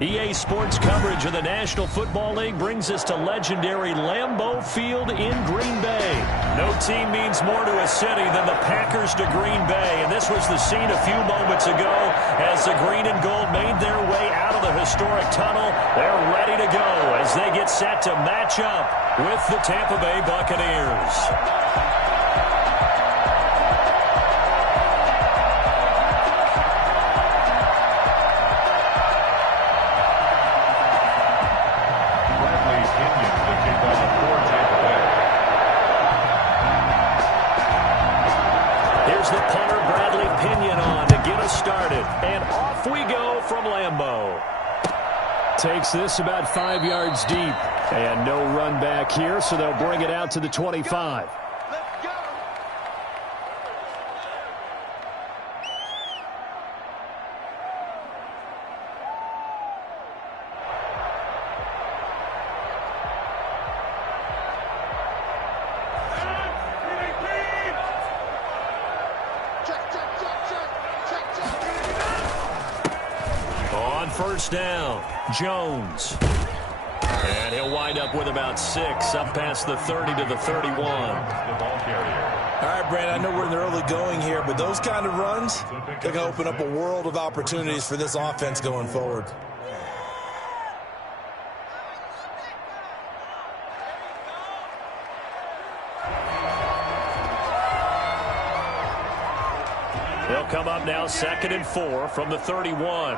EA Sports coverage of the National Football League brings us to legendary Lambeau Field in Green Bay. No team means more to a city than the Packers to Green Bay, and this was the scene a few moments ago as the green and gold made their way out of the historic tunnel. They're ready to go as they get set to match up with the Tampa Bay Buccaneers. And off we go from Lambeau. Takes this about 5 yards deep. And no run back here, so they'll bring it out to the 25. First down, Jones. And he'll wind up with about 6, up past the 30 to the 31. All right, Brandon, I know we're in the early going here, but those kind of runs, they're going to open up a world of opportunities for this offense going forward. They'll come up now 2nd and 4 from the 31.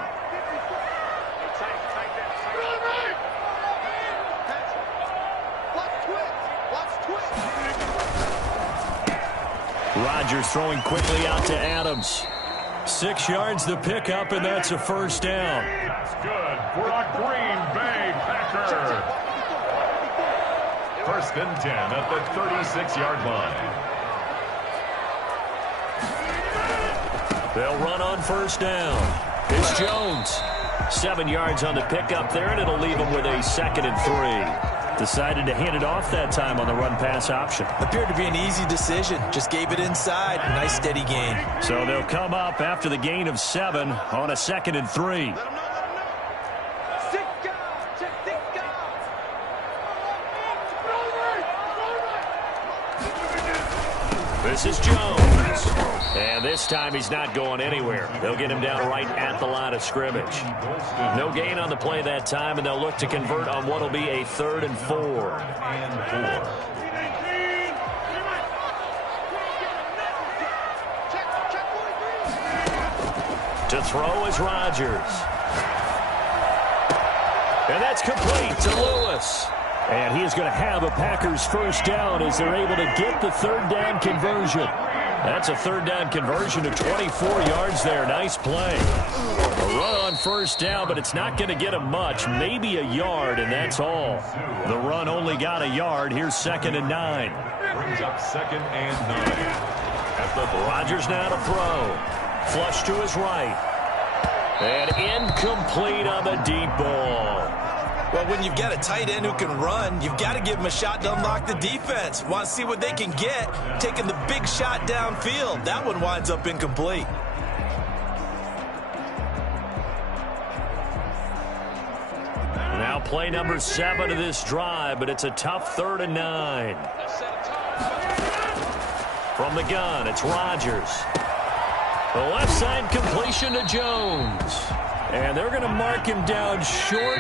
Rodgers throwing quickly out to Adams. 6 yards the pickup, and that's a first down. That's good for a Green Bay Packer. 1st and 10 at the 36-yard line. They'll run on first down. It's Jones. 7 yards on the pickup there, and it'll leave him with a 2nd and 3. Decided to hand it off that time on the run-pass option. Appeared to be an easy decision. Just gave it inside. Nice, steady gain. So they'll come up after the gain of 7 on a 2nd and 3. This is Jones. And this time he's not going anywhere. They'll get him down right at the line of scrimmage. No gain on the play that time, and they'll look to convert on what will be a 3rd and 4. To throw is Rodgers. And that's complete to Lewis. And he is going to have a Packers first down as they're able to get the 3rd down conversion. That's a 3rd down conversion of 24 yards there. Nice play. A run on first down, but it's not going to get him much. Maybe a yard, and that's all. The run only got a yard. Here's 2nd and 9. Brings up 2nd and 9. Rodgers now to throw. Flush to his right. And incomplete on the deep ball. Well, when you've got a tight end who can run, you've got to give him a shot to unlock the defense. Want to see what they can get, taking the big shot downfield. That one winds up incomplete. Now play number 7 of this drive, but it's a tough 3rd and 9. From the gun, it's Rodgers. The left side completion to Jones. And they're going to mark him down short,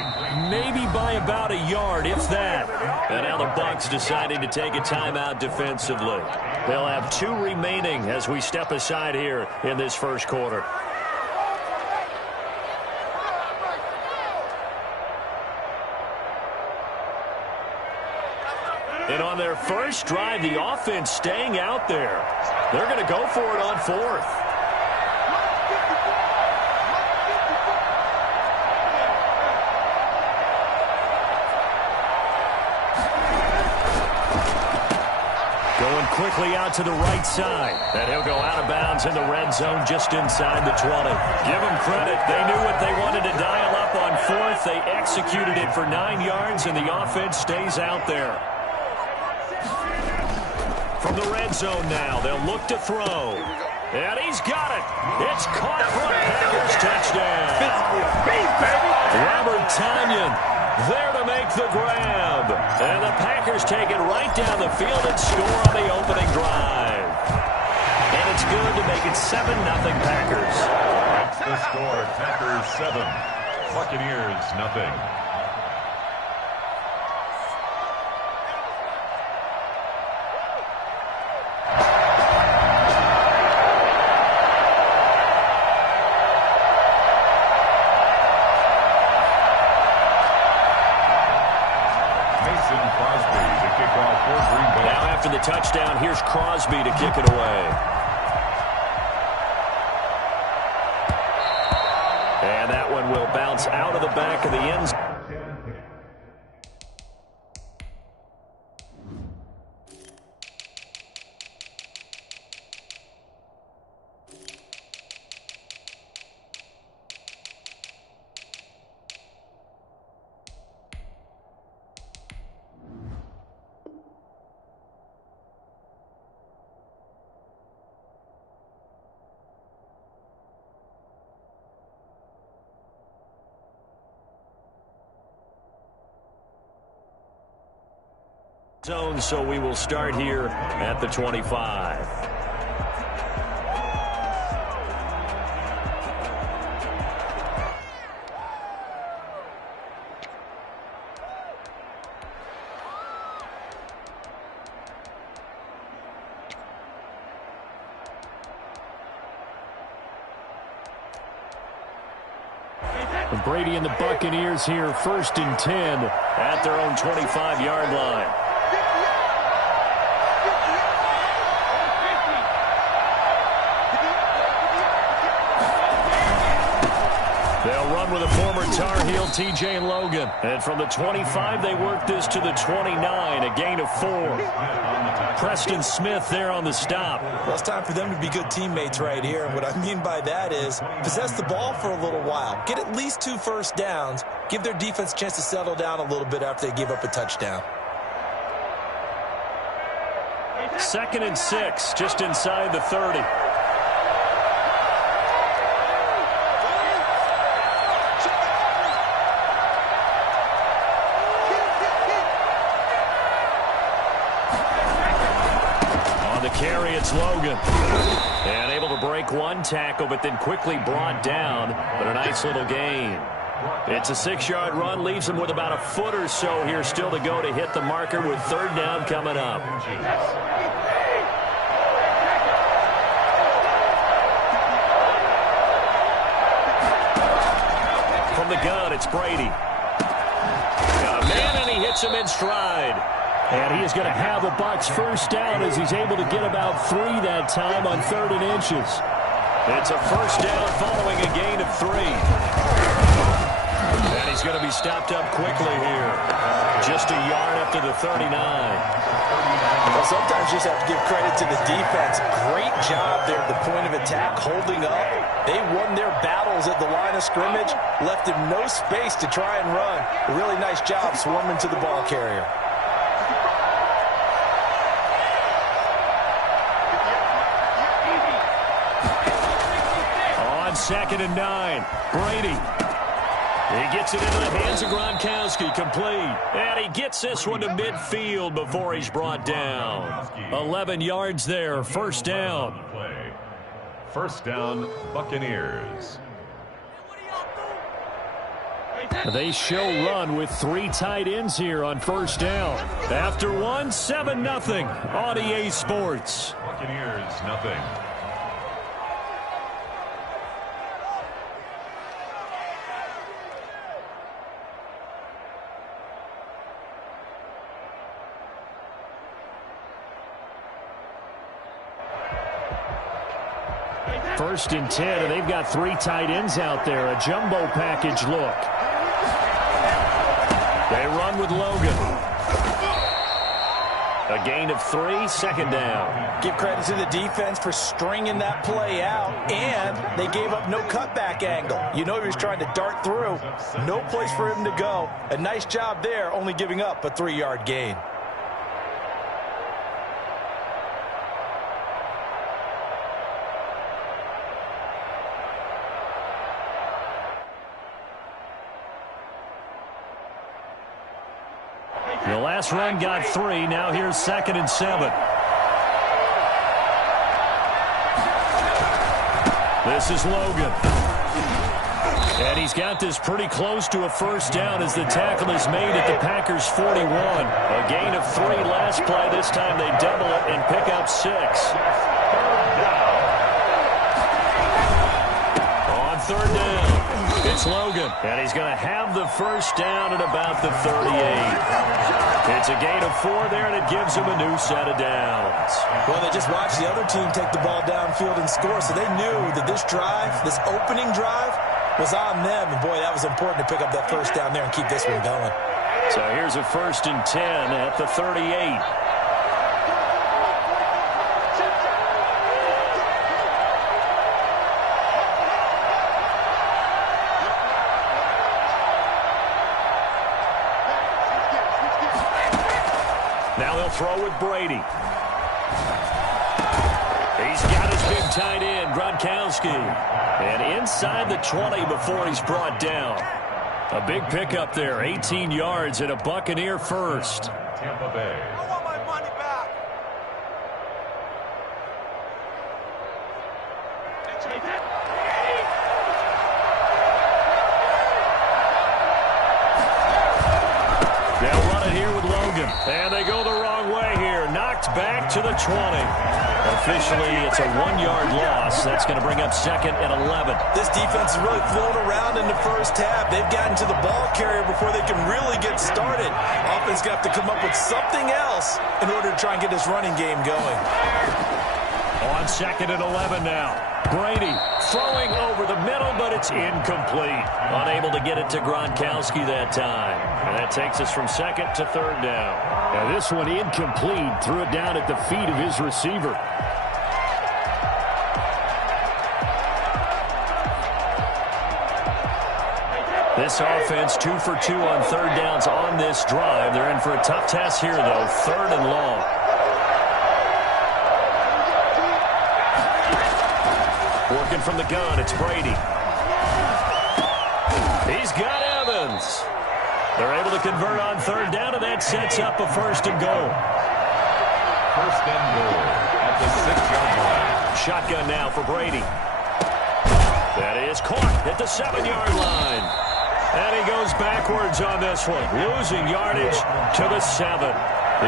maybe by about a yard, if that. And now the Bucs deciding to take a timeout defensively. They'll have 2 remaining as we step aside here in this first quarter. And on their first drive, the offense staying out there. They're going to go for it on 4th. Quickly out to the right side. And he'll go out of bounds in the red zone just inside the 20. Give them credit. They knew what they wanted to dial up on 4th. They executed it for 9 yards, and the offense stays out there. From the red zone now, they'll look to throw. And he's got it. It's caught for a Packers touchdown. Robert Tonyan there to make the grab. And the Packers take it right down the field and score on the opening drive. And it's good to make it 7-0 Packers. That's the score. Packers 7, Buccaneers 0. Now after the touchdown, here's Crosby to kick it away. And that one will bounce out of the back of the end zone. Zone, so we will start here at the 25. And Brady and the Buccaneers here, 1st and 10 at their own 25-yard line. They'll run with a former Tar Heel, T.J. Logan. And from the 25, they work this to the 29, a gain of 4. Preston Smith there on the stop. Well, it's time for them to be good teammates right here. And what I mean by that is possess the ball for a little while. Get at least 2 first downs. Give their defense a chance to settle down a little bit after they give up a touchdown. 2nd and 6, just inside the 30. Carry, it's Logan. And able to break one tackle, but then quickly brought down. But a nice little gain. It's a 6-yard run, leaves him with about a foot or so here still to go to hit the marker with 3rd down coming up. From the gun, it's Brady. Got a man, and he hits him in stride. And he is going to have the Bucs 1st down as he's able to get about 3 that time on 3rd and inches. It's a 1st down following a gain of 3. And he's going to be stopped up quickly here. Just a yard up to the 39. Well, sometimes you just have to give credit to the defense. Great job there at the point of attack, holding up. They won their battles at the line of scrimmage, left him no space to try and run. A really nice job swarming to the ball carrier. On 2nd and 9, Brady. He gets it into the hands of Gronkowski, complete. And he gets this one to midfield before he's brought down. 11 yards there, 1st down. 1st down, Buccaneers. They show run with 3 tight ends here on 1st down. After one, 7-0 on EA Sports. Buccaneers 0. First and 10, and they've got 3 tight ends out there. A jumbo package look. They run with Logan. A gain of 3, 2nd down. Give credit to the defense for stringing that play out, and they gave up no cutback angle. You know he was trying to dart through. No place for him to go. A nice job there, only giving up a 3-yard gain. The last run got 3. Now here's 2nd and 7. This is Logan. And he's got this pretty close to a first down as the tackle is made at the Packers' 41. A gain of 3 last play. This time they double it and pick up 6. On 3rd down, it's Logan. And he's going to have the first down at about the 38. It's a gain of 4 there, and it gives him a new set of downs. Well, they just watched the other team take the ball downfield and score, so they knew that this drive, this opening drive, was on them. And, boy, that was important to pick up that first down there and keep this one going. So here's a 1st and 10 at the 38. Now they'll throw with Brady. He's got his big tight end, Gronkowski. And inside the 20 before he's brought down. A big pickup there, 18 yards and a Buccaneer first. Tampa Bay. I want my money back. They'll run it here with Logan. And they go the wrong way here. Knocked back to the 20. Officially, it's a 1-yard loss. That's going to bring up 2nd and 11. This defense is really flown around in the first half. They've gotten to the ball carrier before they can really get started. Offense got to come up with something else in order to try and get this running game going. On 2nd and 11 now. Brady throwing over the middle, but it's incomplete. Unable to get it to Gronkowski that time. And that takes us from 2nd to 3rd down. Now this one incomplete. Threw it down at the feet of his receiver. This offense 2 for 2 on 3rd downs on this drive. They're in for a tough test here, though. 3rd and long. Working from the gun, it's Brady. He's got Evans. They're able to convert on 3rd down, and that sets up a 1st and goal. 1st and goal at the 6-yard line. Shotgun now for Brady. That is caught at the 7-yard line. And he goes backwards on this one, losing yardage to the 7.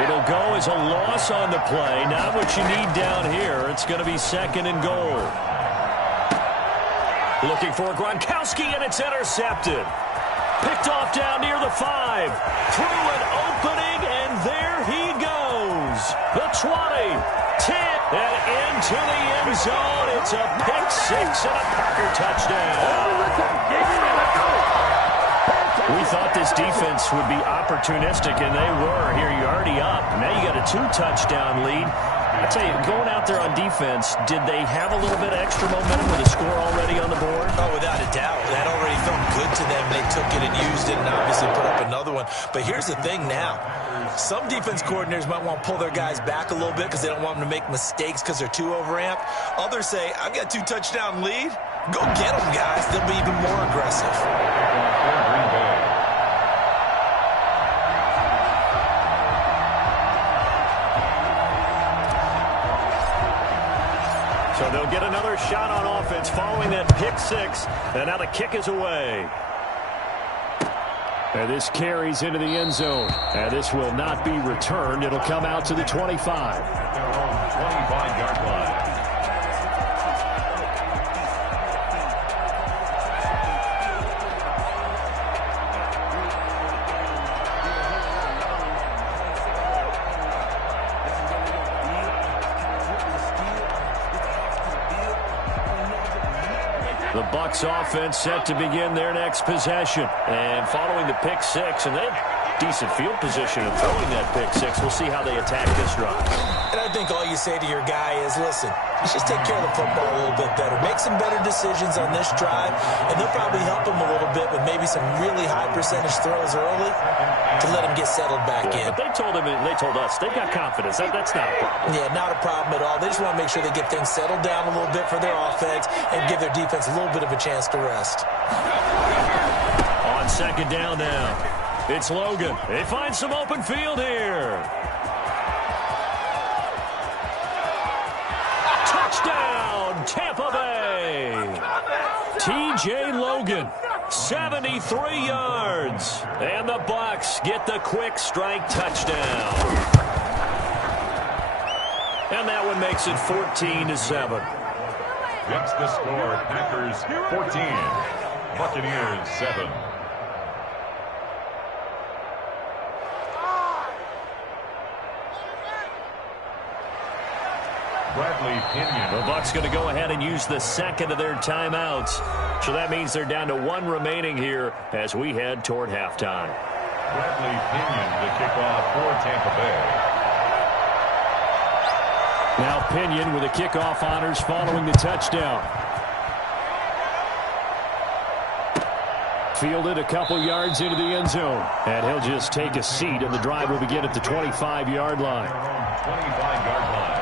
It'll go as a loss on the play. Not what you need down here. It's going to be 2nd and goal. Looking for Gronkowski, and it's intercepted. Picked off down near the 5. Through an opening, and there he goes. The 20, 10, and into the end zone. It's a pick 6 and a Packer touchdown. We thought this defense would be opportunistic, and they were. Here you're already up. Now you got a 2-touchdown lead. I tell you, going out there on defense, did they have a little bit of extra momentum with a score already on the board? Oh, without a doubt. That already felt good to them. They took it and used it and obviously put up another one. But here's the thing now. Some defense coordinators might want to pull their guys back a little bit because they don't want them to make mistakes because they're too overamped. Others say, I've got a 2-touchdown lead. Go get them, guys. They'll be even more aggressive. So they'll get another shot on offense following that pick 6. And now the kick is away. And this carries into the end zone. And this will not be returned. It'll come out to the 25. 25-yard line. The Bucs offense set to begin their next possession. And following the pick 6, and they have decent field position of throwing that pick 6. We'll see how they attack this drive. And I think all you say to your guy is, listen, let's just take care of the football a little bit better. Make some better decisions on this drive, and they'll probably help him a little bit with maybe some really high percentage throws early to let him get settled back in. But they told him, and they told us, they've got confidence. That's not a problem. Yeah, not a problem at all. They just want to make sure they get things settled down a little bit for their offense and give their defense a little bit of a chance to rest. On 2nd down now. It's Logan. They find some open field here. Touchdown, Tampa Bay. T.J. Logan, 73 yards. And the Bucs get the quick strike touchdown. And that one makes it 14-7. That's the score. Packers 14, Buccaneers 7. Bradley Pinion. The Bucs going to go ahead and use the second of their timeouts. So that means they're down to one remaining here as we head toward halftime. Bradley Pinion to kick off for Tampa Bay. Now Pinion with the kickoff honors following the touchdown. Fielded a couple yards into the end zone. And he'll just take a seat, and the drive will begin at the 25-yard line. 25-yard line.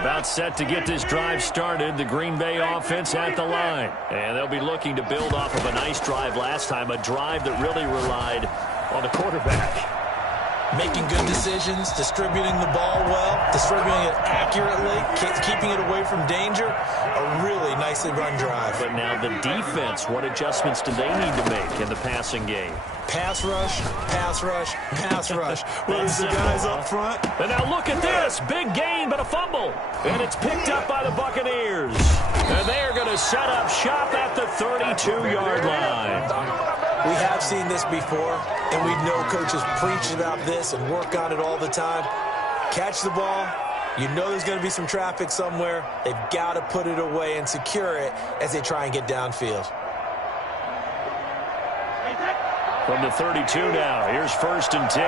About set to get this drive started. The Green Bay offense at the line. And they'll be looking to build off of a nice drive last time, a drive that really relied on the quarterback. Making good decisions, distributing the ball well, distributing it accurately, keeping it away from danger. A really nicely run drive. But now the defense, what adjustments do they need to make in the passing game? Pass rush, pass rush, pass rush. Where's the guys up front? And now look at this. Big gain, but a fumble. And it's picked up by the Buccaneers. And they are going to set up shop at the 32-yard line. We have seen this before, and we know coaches preach about this and work on it all the time. Catch the ball. You know there's going to be some traffic somewhere. They've got to put it away and secure it as they try and get downfield. From the 32 now, here's 1st and 10.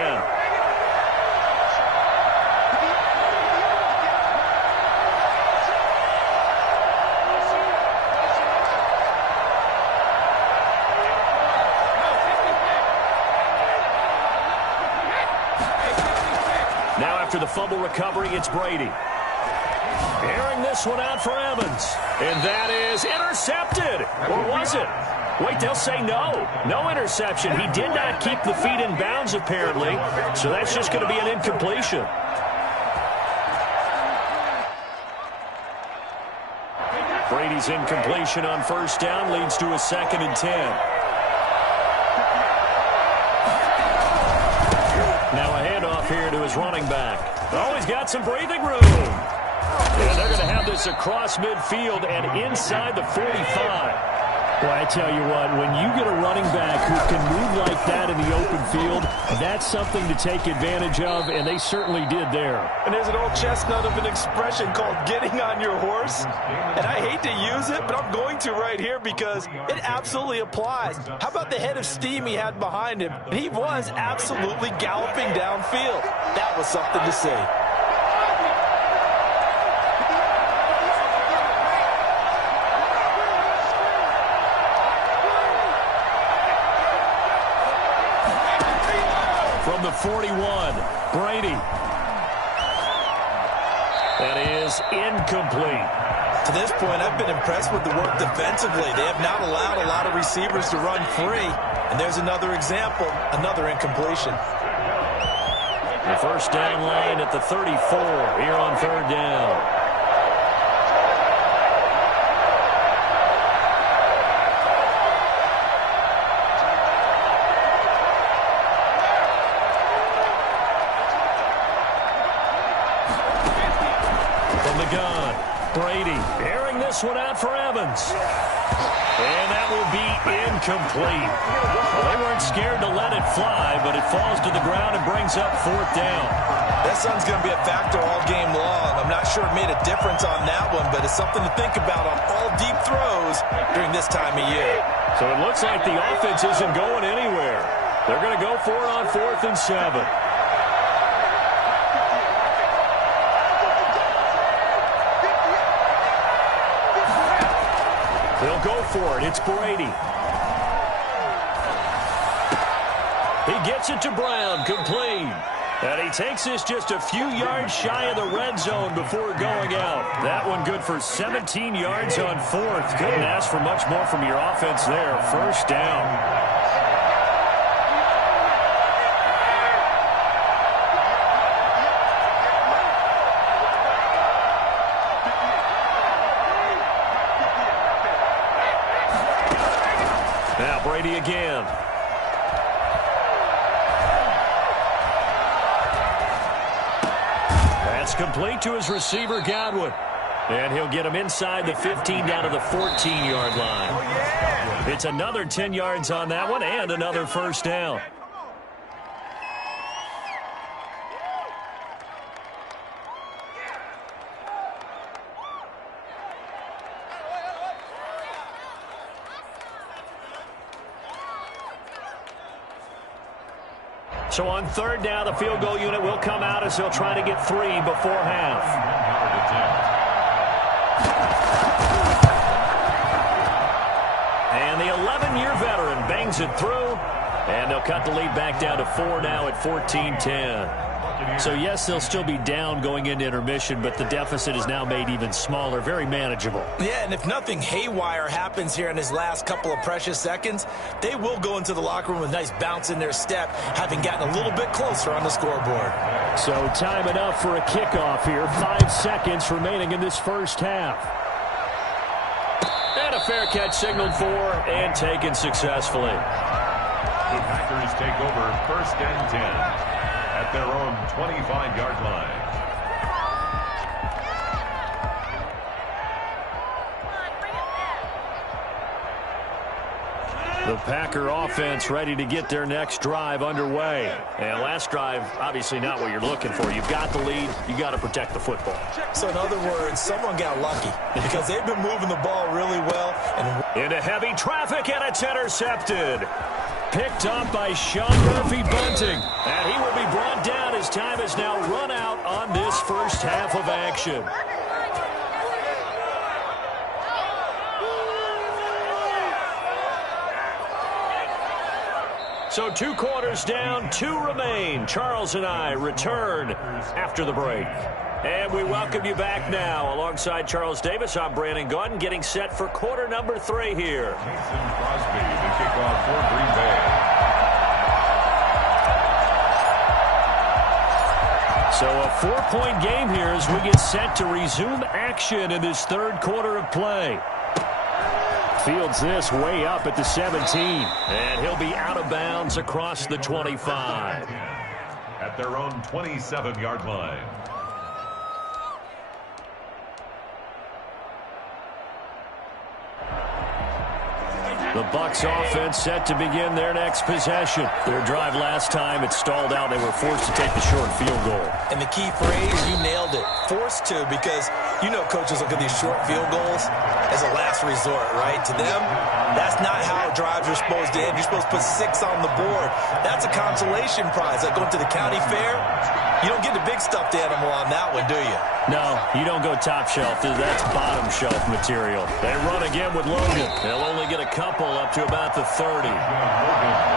Now after the fumble recovery, it's Brady. Airing this one out for Evans. And that is intercepted. Or was it? Wait, they'll say no. No interception. He did not keep the feet in bounds, apparently. So that's just going to be an incompletion. Brady's incompletion on 1st down leads to a 2nd and 10. Now a handoff here to his running back. Oh, he's got some breathing room. And they're going to have this across midfield and inside the 45. Well, I tell you what, when you get a running back who can move like that in the open field, that's something to take advantage of, and they certainly did there. And there's an old chestnut of an expression called getting on your horse. And I hate to use it, but I'm going to right here because it absolutely applies. How about the head of steam he had behind him? He was absolutely galloping downfield. That was something to see. From the 41, Brady. That is incomplete. To this point, I've been impressed with the work defensively. They have not allowed a lot of receivers to run free. And there's another example, another incompletion. The 1st down line at the 34 here on 3rd down. Brady airing this one out for Evans. And that will be incomplete. Well, they weren't scared to let it fly, but it falls to the ground and brings up 4th down. That sun's going to be a factor all game long. I'm not sure it made a difference on that one, but it's something to think about on all deep throws during this time of year. So it looks like the offense isn't going anywhere. They're going to go for it on 4th and 7. They'll go for it. It's Brady. He gets it to Brown. Complete. And he takes this just a few yards shy of the red zone before going out. That one good for 17 yards on fourth. Couldn't ask for much more from your offense there. First down. Now Brady again. That's complete to his receiver, Godwin. And he'll get him inside the 15 down to the 14-yard line. It's another 10 yards on that one and another first down. So on third down, the field goal unit will come out as they'll try to get 3 before half. And the 11-year veteran bangs it through, and they'll cut the lead back down to 4 now at 14-10. So, yes, they'll still be down going into intermission, but the deficit is now made even smaller, very manageable. Yeah, and if nothing haywire happens here in his last couple of precious seconds, they will go into the locker room with a nice bounce in their step, having gotten a little bit closer on the scoreboard. So time enough for a kickoff here. 5 seconds remaining in this first half. And a fair catch signaled for and taken successfully. The Packers take over first and 10. At their own 25-yard line. The Packer offense ready to get their next drive underway. And last drive, obviously not what you're looking for. You've got the lead. You got to protect the football. So in other words, someone got lucky because they've been moving the ball really well. And into heavy traffic, and it's intercepted. Picked up by Sean Murphy-Bunting. And he will be brought down as time has now run out on this first half of action. So 2 quarters down, 2 remain. Charles and I return after the break. And we welcome you back now. Alongside Charles Davis, I'm Brandon Gaudin, getting set for quarter number 3 here. Mason Crosby, the kickoff for Green Bay. So a 4-point game here as we get set to resume action in this third quarter of play. Fields this way up at the 17. And he'll be out of bounds across the 25. At their own 27-yard line. The Bucs offense set to begin their next possession. Their drive last time, it stalled out. They were forced to take the short field goal. And the key phrase, you nailed it. Forced to, because you know coaches look at these short field goals as a last resort, right? To them, that's not how drives are supposed to end. You're supposed to put 6 on the board. That's a consolation prize. Like going to the county fair, you don't get the big stuffed animal on that one, do you? No, you don't go top shelf. That's bottom shelf material. They run again with Logan. They'll only get a couple up to about the 30.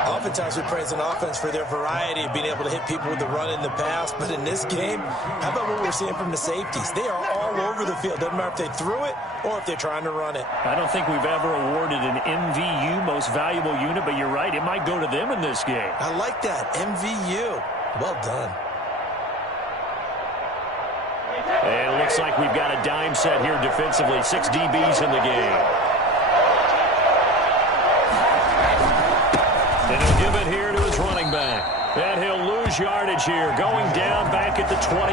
Oftentimes we praise an offense for their variety of being able to hit people with the run in the pass. But in this game, how about what we're seeing from the safeties? They are all over the field. Doesn't matter if they threw it or if they're trying to run it. I don't think we've ever awarded an MVU, most valuable unit, but you're right. It might go to them in this game. I like that. MVU. Well done. And it looks like we've got a dime set here defensively. 6 DBs in the game. And he'll give it here to his running back. And he'll lose yardage here. Going down back at the 28.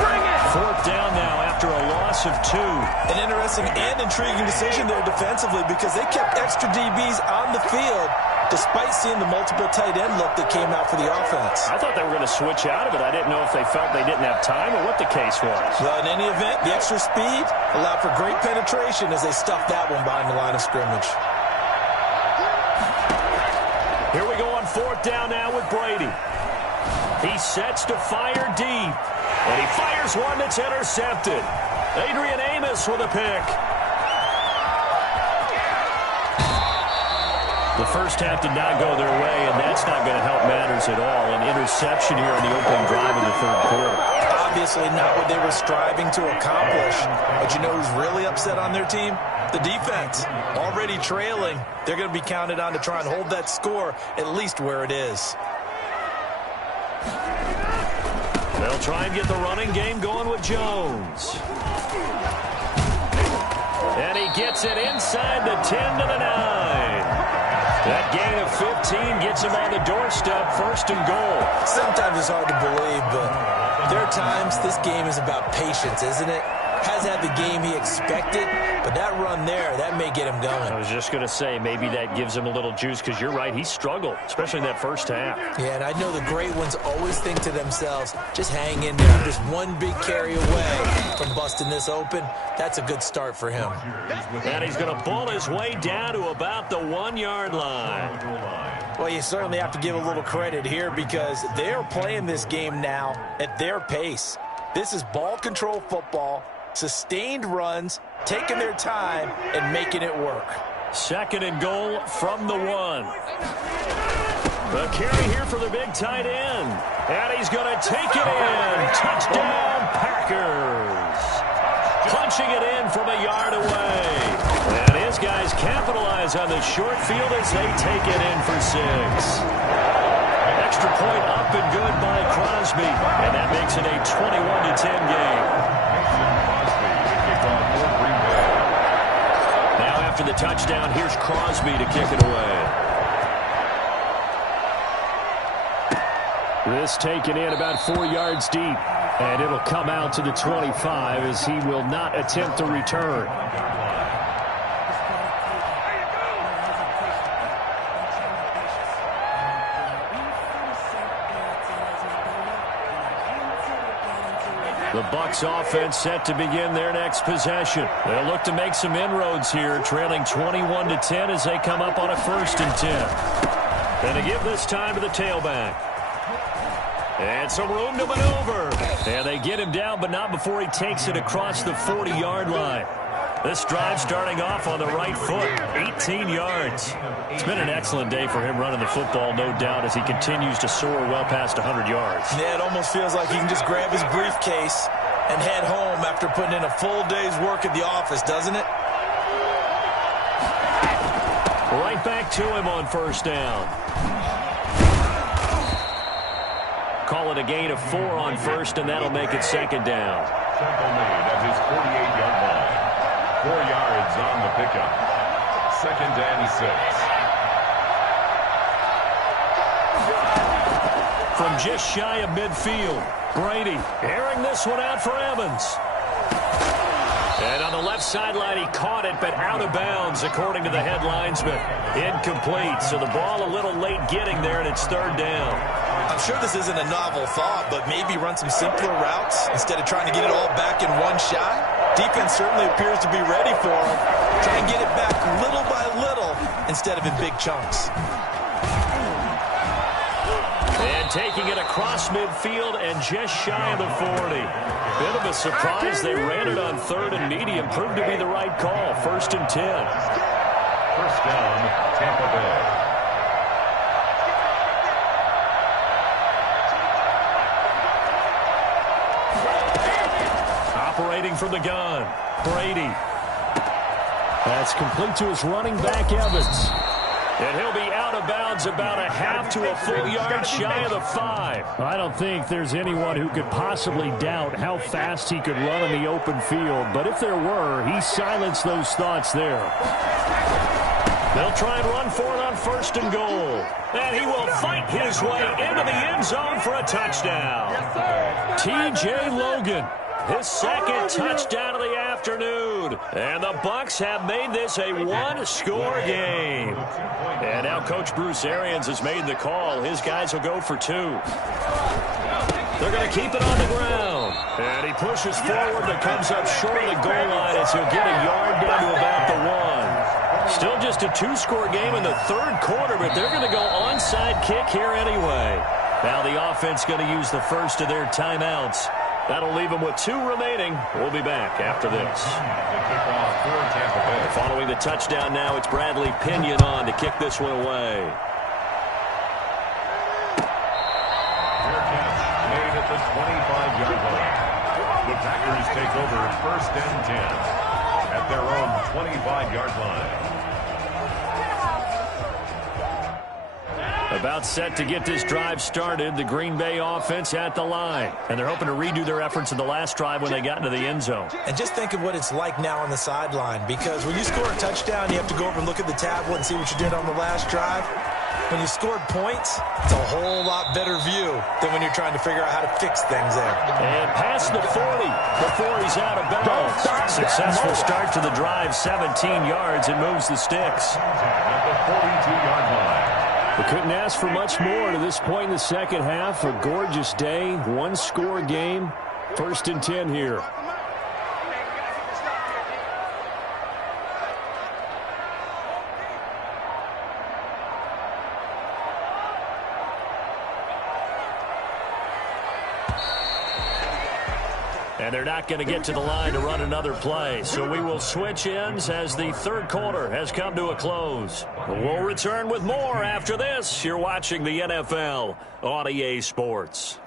Bring it! 4th down now after a loss of 2. An interesting and intriguing decision there defensively because they kept extra DBs on the field despite seeing the multiple tight end look that came out for the offense. I thought they were going to switch out of it. I didn't know if they felt they didn't have time or what the case was. Well, in any event, the extra speed allowed for great penetration as they stuffed that one behind the line of scrimmage. Here we go on 4th down now with Brady. He sets to fire deep. And he fires one that's intercepted. Adrian Amos with a pick. The first half did not go their way, and that's not going to help matters at all. An interception here on the opening drive in the third quarter. Obviously not what they were striving to accomplish. But you know who's really upset on their team? The defense. Already trailing. They're going to be counted on to try and hold that score at least where it is. They'll try and get the running game going with Jones. And he gets it inside the 10 to the 9. That gain of 15 gets him on the doorstep, first and goal. Sometimes it's hard to believe, but there are times this game is about patience, isn't it? Has had the game he expected, but that run there, that may get him going. I was just going to say, maybe that gives him a little juice, because you're right, he struggled, especially in that first half. Yeah, and I know the great ones always think to themselves, just hang in there. I'm just one big carry away from busting this open. That's a good start for him. And he's going to pull his way down to about the 1-yard line. Well, you certainly have to give a little credit here because they're playing this game now at their pace. This is ball control football, sustained runs, taking their time, and making it work. Second and goal from the 1. The carry here for the big tight end. And he's going to take it in. Touchdown, Packers. Punching it in from a yard away. And his guys capitalize on the short field as they take it in for 6. Extra point up and good by Crosby. And that makes it a 21-10 game. Now after the touchdown, here's Crosby to kick it away. This taken in about 4 yards deep. And it'll come out to the 25 as he will not attempt to return. The Bucs offense set to begin their next possession. They'll look to make some inroads here, trailing 21-10 as they come up on a 1st and 10. And to give this time to the tailback. And some room to maneuver. And they get him down, but not before he takes it across the 40-yard line. This drive starting off on the right foot, 18 yards. It's been an excellent day for him running the football, no doubt, as he continues to soar well past 100 yards. Yeah, it almost feels like he can just grab his briefcase and head home after putting in a full day's work at the office, doesn't it? Right back to him on 1st down. Call it a gain of 4 on 1st, and that'll make it 2nd down. Tackle made at his 48-yard line. 4 yards on the pickup. 2nd and 6. From just shy of midfield, Brady airing this one out for Evans. And on the left sideline, he caught it, but out of bounds, according to the head linesman. Incomplete, so the ball a little late getting there, and it's 3rd down. I'm sure this isn't a novel thought, but maybe run some simpler routes instead of trying to get it all back in one shot. Defense certainly appears to be ready for him. Try and get it back little by little instead of in big chunks. And taking it across midfield and just shy of the 40. Bit of a surprise. They ran it on 3rd and medium. Proved to be the right call. 1st and 10. 1st down, Tampa Bay. Operating from the gun, Brady. That's complete to his running back, Evans. And he'll be out of bounds about a half to a full yard shy of the 5. I don't think there's anyone who could possibly doubt how fast he could run in the open field. But if there were, he silenced those thoughts there. They'll try and run for it on 1st and goal. And he will fight his way into the end zone for a touchdown. T.J. Logan. His 2nd touchdown of the afternoon. And the Bucs have made this a 1-score game. And now Coach Bruce Arians has made the call. His guys will go for 2. They're going to keep it on the ground. And he pushes forward but comes up short of the goal line as he'll get a yard down to about the 1. Still just a 2-score game in the 3rd quarter, but they're going to go onside kick here anyway. Now the offense going to use the first of their timeouts. That'll leave them with 2 remaining. We'll be back after this. Following the touchdown now, it's Bradley Pinion on to kick this one away. Made at the 25-yard line. The Packers take over 1st and 10 at their own 25-yard line. About set to get this drive started, the Green Bay offense at the line. And they're hoping to redo their efforts in the last drive when they got into the end zone. And just think of what it's like now on the sideline, because when you score a touchdown, you have to go over and look at the tablet and see what you did on the last drive. When you scored points, it's a whole lot better view than when you're trying to figure out how to fix things there. And past the 40 before he's out of bounds. Successful start to the drive, 17 yards, and moves the sticks. At the 42-yard line. We couldn't ask for much more to this point in the second half. A gorgeous day, 1-score game. 1st and 10 here. And they're not going to get to the line to run another play. So we will switch ends as the 3rd quarter has come to a close. We'll return with more after this. You're watching the NFL on EA Sports.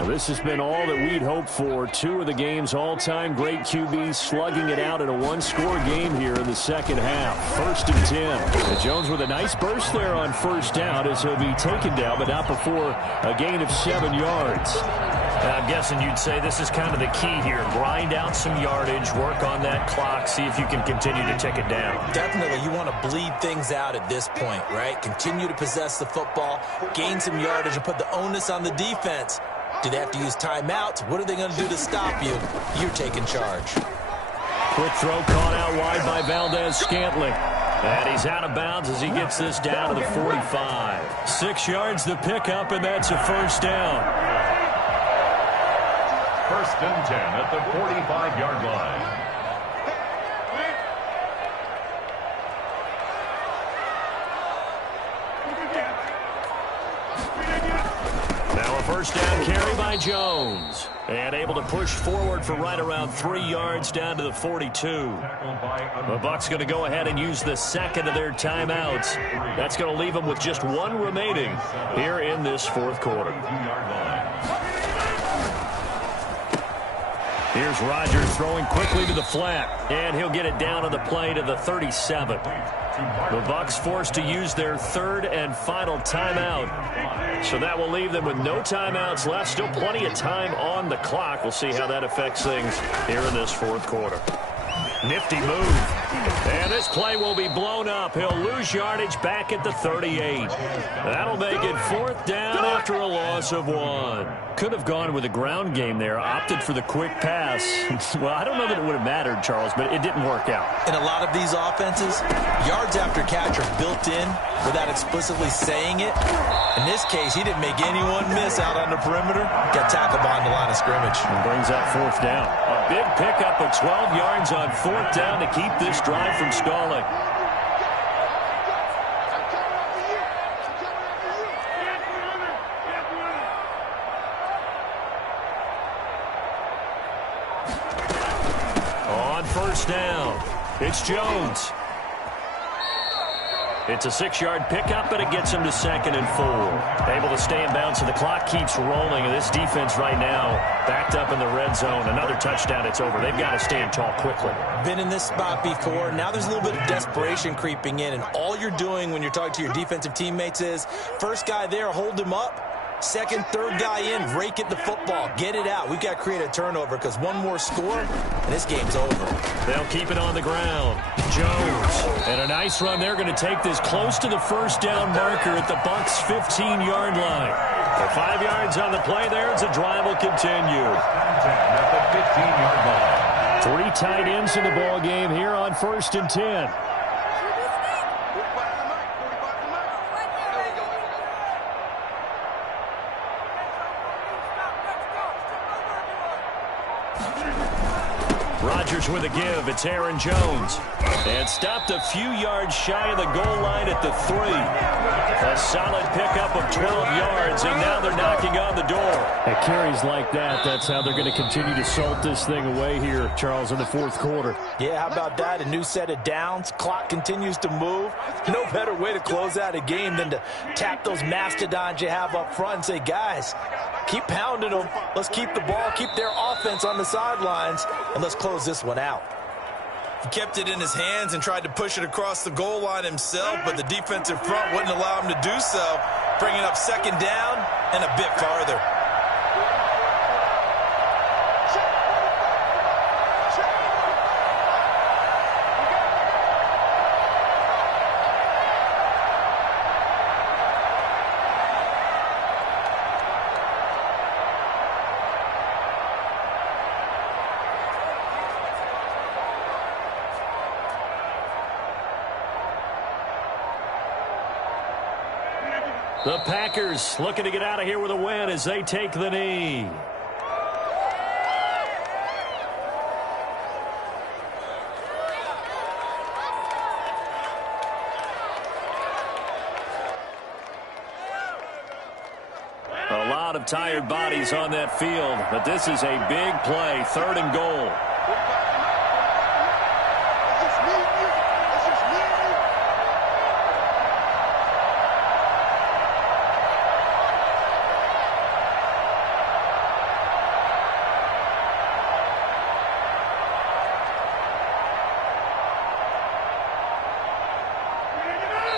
Well, this has been all that we'd hoped for. 2 of the game's all-time great QBs slugging it out in a 1-score game here in the second half. 1st and 10. And Jones with a nice burst there on 1st down as he'll be taken down, but not before a gain of 7 yards. I'm guessing you'd say this is kind of the key here. Grind out some yardage, work on that clock, see if you can continue to take it down. Definitely, you want to bleed things out at this point, right? Continue to possess the football, gain some yardage, and put the onus on the defense. Do they have to use timeouts? What are they going to do to stop you? You're taking charge. Quick throw caught out wide by Valdez-Scantling. And he's out of bounds as he gets this down to the 45. 6 yards the pickup, and that's a 1st down. 1st and 10 at the 45-yard line. Now a 1st down carry by Jones. And able to push forward for right around 3 yards down to the 42. The Bucs going to go ahead and use the 2nd of their timeouts. That's going to leave them with just 1 remaining here in this 4th quarter. Here's Rodgers throwing quickly to the flat, and he'll get it down on the play to the 37. The Bucs forced to use their 3rd and final timeout. So that will leave them with no timeouts left. Still plenty of time on the clock. We'll see how that affects things here in this 4th quarter. Nifty move. And this play will be blown up. He'll lose yardage back at the 38. That'll make it 4th down after a loss of 1. Could have gone with a ground game there. Opted for the quick pass. Well, I don't know that it would have mattered, Charles, but it didn't work out. In a lot of these offenses, yards after catch are built in without explicitly saying it. In this case, he didn't make anyone miss out on the perimeter. Got tackled behind the line of scrimmage. And brings that 4th down. A big pickup of 12 yards on 4th down to keep this drive from stalling. On 1st down, it's Jones. It's a 6-yard pickup, but it gets him to 2nd and 4. Able to stay in bounds, so the clock keeps rolling. And this defense right now backed up in the red zone. Another touchdown, it's over. They've got to stand tall quickly. Been in this spot before. Now there's a little bit of desperation creeping in. And all you're doing when you're talking to your defensive teammates is, first guy there, hold him up. 2nd, 3rd guy in, rake at the football. Get it out. We've got to create a turnover because one more score, and this game's over. They'll keep it on the ground. Jones. And a nice run. They're going to take this close to the 1st down marker at the Bucs' 15-yard line. For 5 yards on the play there, as the drive will continue. At the 15-yard line. 3 tight ends in the ball game here on 1st and 10. Rodgers with a give. It's Aaron Jones. And stopped a few yards shy of the goal line at the 3. A solid pickup of 12 yards, and now they're knocking on the door. At carries like that, that's how they're going to continue to salt this thing away here, Charles, in the fourth quarter. Yeah, how about that? A new set of downs. Clock continues to move. No better way to close out a game than to tap those mastodons you have up front and say, guys, keep pounding them. Let's keep the ball, keep their offense on the sidelines, and let's close this one out. He kept it in his hands and tried to push it across the goal line himself, but the defensive front wouldn't allow him to do so, bringing up second down and a bit farther. The Packers looking to get out of here with a win as they take the knee. A lot of tired bodies on that field, but this is a big play, 3rd and goal.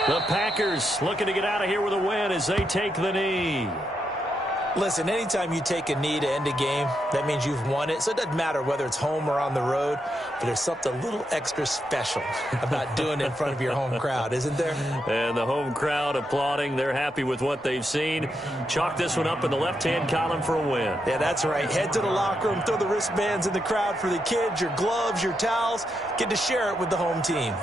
The Packers looking to get out of here with a win as they take the knee. Listen, anytime you take a knee to end a game, that means you've won it. So it doesn't matter whether it's home or on the road, but there's something a little extra special about doing it in front of your home crowd, isn't there? And the home crowd applauding. They're happy with what they've seen. Chalk this one up in the left-hand column for a win. Yeah, that's right. Head to the locker room, throw the wristbands in the crowd for the kids, your gloves, your towels. Get to share it with the home team.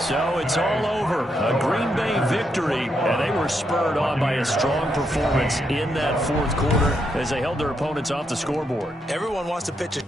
So it's all over. A Green Bay victory, and they were spurred on by a strong performance in that fourth quarter as they held their opponents off the scoreboard. Everyone wants to pitch a